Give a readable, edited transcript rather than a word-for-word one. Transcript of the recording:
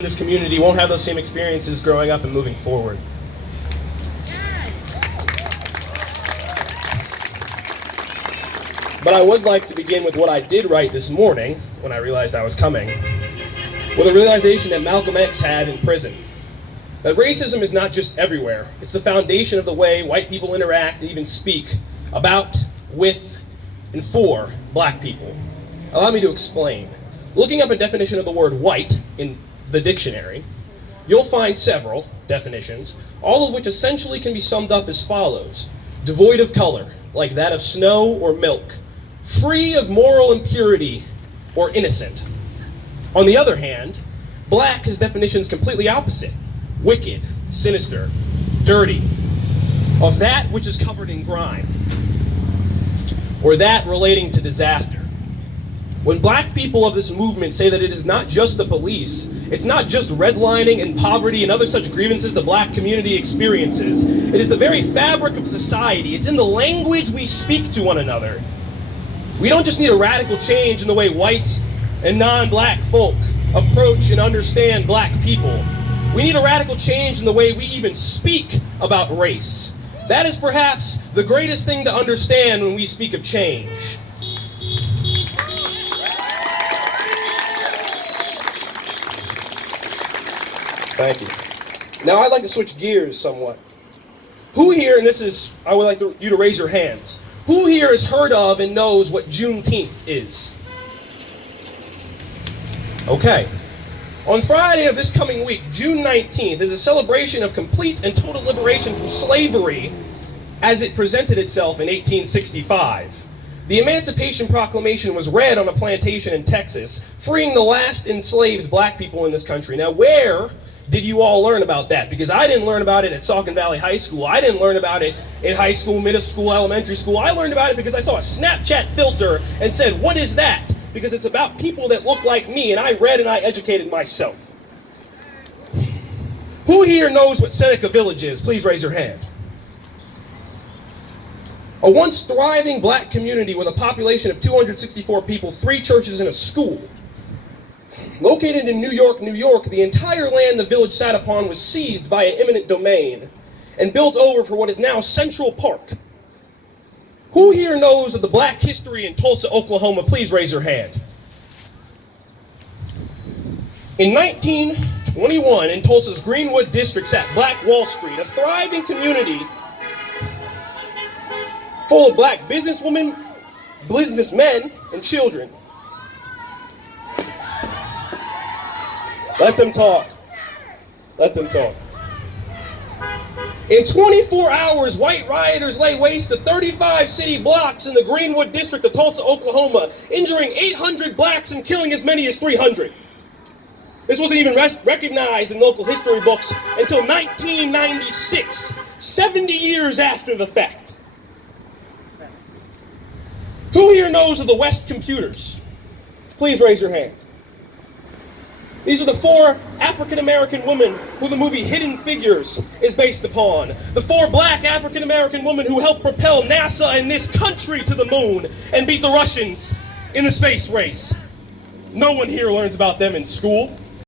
This community won't have those same experiences growing up and moving forward. But I would like to begin with what I did write this morning when I realized I was coming, with a realization that Malcolm X had in prison. That racism is not just everywhere, it's the foundation of the way white people interact and even speak about, with, and for black people. Allow me to explain. Looking up a definition of the word white in the dictionary, you'll find several definitions, all of which essentially can be summed up as follows: devoid of color, like that of snow or milk, free of moral impurity, or innocent. On the other hand, black has definitions completely opposite: wicked, sinister, dirty, of that which is covered in grime, or that relating to disaster. When black people of this movement say that it is not just the police, it's not just redlining and poverty and other such grievances the black community experiences, it is the very fabric of society. It's in the language we speak to one another. We don't just need a radical change in the way whites and non-black folk approach and understand black people. We need a radical change in the way we even speak about race. That is perhaps the greatest thing to understand when we speak of change. Thank you. Now I'd like to switch gears somewhat. Who here, and this is, I would like you to raise your hands, who here has heard of and knows what Juneteenth is? Okay. On Friday of this coming week, June 19th, is a celebration of complete and total liberation from slavery as it presented itself in 1865. The Emancipation Proclamation was read on a plantation in Texas, freeing the last enslaved black people in this country. Now, where did you all learn about that? Because I didn't learn about it at Saucon Valley High School. I didn't learn about it in high school, middle school, elementary school. I learned about it because I saw a Snapchat filter and said, "What is that?" Because it's about people that look like me, and I read and I educated myself. Who here knows what Seneca Village is? Please raise your hand. A once thriving black community with a population of 264 people, 3 churches, and a school. Located in New York, New York, the entire land the village sat upon was seized via eminent domain and built over for what is now Central Park. Who here knows of the black history in Tulsa, Oklahoma? Please raise your hand. In 1921, in Tulsa's Greenwood district sat Black Wall Street, a thriving community full of black businesswomen, businessmen, and children. Let them talk. Let them talk. In 24 hours, white rioters lay waste to 35 city blocks in the Greenwood district of Tulsa, Oklahoma, injuring 800 blacks and killing as many as 300. This wasn't even recognized in local history books until 1996, 70 years after the fact. Who here knows of the West Computers? Please raise your hand. These are the 4 African-American women who the movie Hidden Figures is based upon. The 4 black African-American women who helped propel NASA and this country to the moon and beat the Russians in the space race. No one here learns about them in school.